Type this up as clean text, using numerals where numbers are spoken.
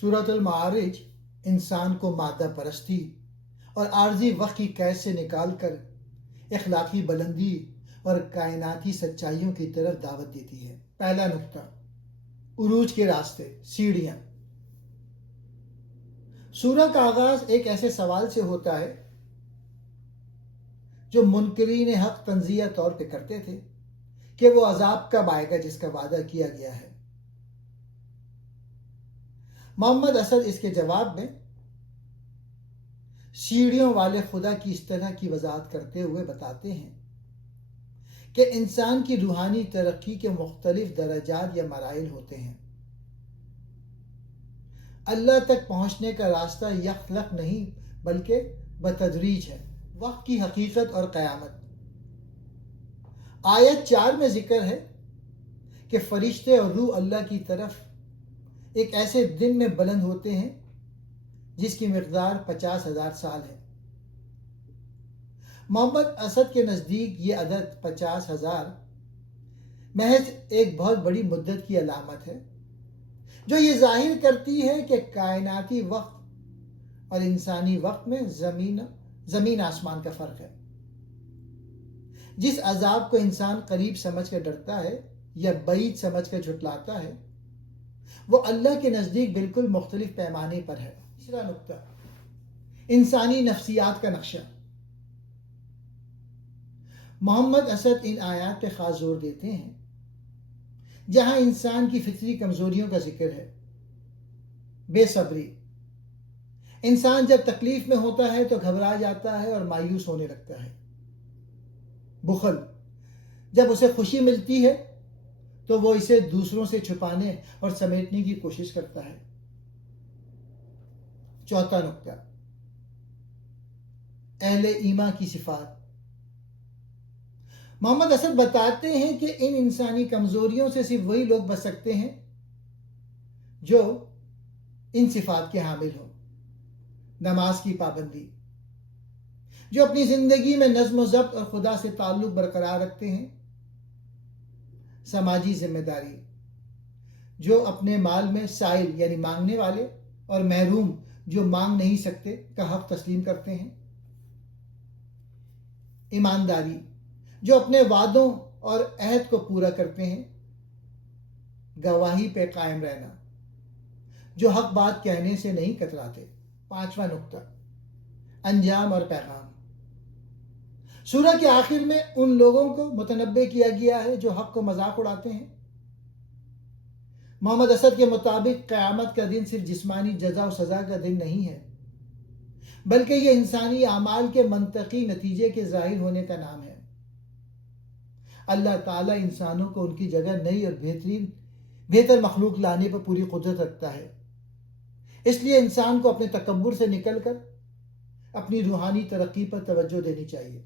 سورۃ المعارج انسان کو مادہ پرستی اور عارضی وقت کی قید سے نکال کر اخلاقی بلندی اور کائناتی سچائیوں کی طرف دعوت دیتی ہے۔ پہلا نقطہ، عروج کے راستے، سیڑھیاں۔ سورہ کا آغاز ایک ایسے سوال سے ہوتا ہے جو منکرین حق تنزیہ طور پہ کرتے تھے کہ وہ عذاب کب آئے گا جس کا وعدہ کیا گیا ہے۔ محمد اسد اس کے جواب میں سیڑھیوں والے خدا کی اس طرح کی وضاحت کرتے ہوئے بتاتے ہیں کہ انسان کی روحانی ترقی کے مختلف درجات یا مراحل ہوتے ہیں۔ اللہ تک پہنچنے کا راستہ یکلخ نہیں بلکہ بتدریج ہے۔ وقت کی حقیقت اور قیامت۔ آیت 4 میں ذکر ہے کہ فرشتے اور روح اللہ کی طرف ایک ایسے دن میں بلند ہوتے ہیں جس کی مقدار 50,000 سال ہے۔ محمد اسد کے نزدیک یہ عدد 50,000 محض ایک بہت بڑی مدت کی علامت ہے جو یہ ظاہر کرتی ہے کہ کائناتی وقت اور انسانی وقت میں زمین آسمان کا فرق ہے۔ جس عذاب کو انسان قریب سمجھ کر ڈرتا ہے یا بعید سمجھ کر جھٹلاتا ہے وہ اللہ کے نزدیک بالکل مختلف پیمانے پر ہے۔ تیسرا نقطہ، انسانی نفسیات کا نقشہ۔ محمد اسد ان آیات پہ خاص زور دیتے ہیں جہاں انسان کی فطری کمزوریوں کا ذکر ہے۔ بے صبری، انسان جب تکلیف میں ہوتا ہے تو گھبرا جاتا ہے اور مایوس ہونے لگتا ہے۔ بخل، جب اسے خوشی ملتی ہے تو وہ اسے دوسروں سے چھپانے اور سمیٹنے کی کوشش کرتا ہے۔ چوتھا نقطہ، اہل ایمان کی صفات۔ محمد اسد بتاتے ہیں کہ ان انسانی کمزوریوں سے صرف وہی لوگ بچ سکتے ہیں جو ان صفات کے حامل ہوں۔ نماز کی پابندی، جو اپنی زندگی میں نظم و ضبط اور خدا سے تعلق برقرار رکھتے ہیں۔ سماجی ذمہ داری، جو اپنے مال میں سائل یعنی مانگنے والے اور محروم جو مانگ نہیں سکتے کا حق تسلیم کرتے ہیں۔ ایمانداری، جو اپنے وعدوں اور عہد کو پورا کرتے ہیں۔ گواہی پہ قائم رہنا، جو حق بات کہنے سے نہیں کتراتے۔ پانچواں نقطہ، انجام اور پیغام۔ سورہ کے آخر میں ان لوگوں کو متنبع کیا گیا ہے جو حق کو مذاق اڑاتے ہیں۔ محمد اسد کے مطابق قیامت کا دن صرف جسمانی جزا و سزا کا دن نہیں ہے بلکہ یہ انسانی اعمال کے منطقی نتیجے کے ظاہر ہونے کا نام ہے۔ اللہ تعالیٰ انسانوں کو ان کی جگہ نئی اور بہتر مخلوق لانے پر پوری قدرت رکھتا ہے، اس لیے انسان کو اپنے تکبر سے نکل کر اپنی روحانی ترقی پر توجہ دینی چاہیے۔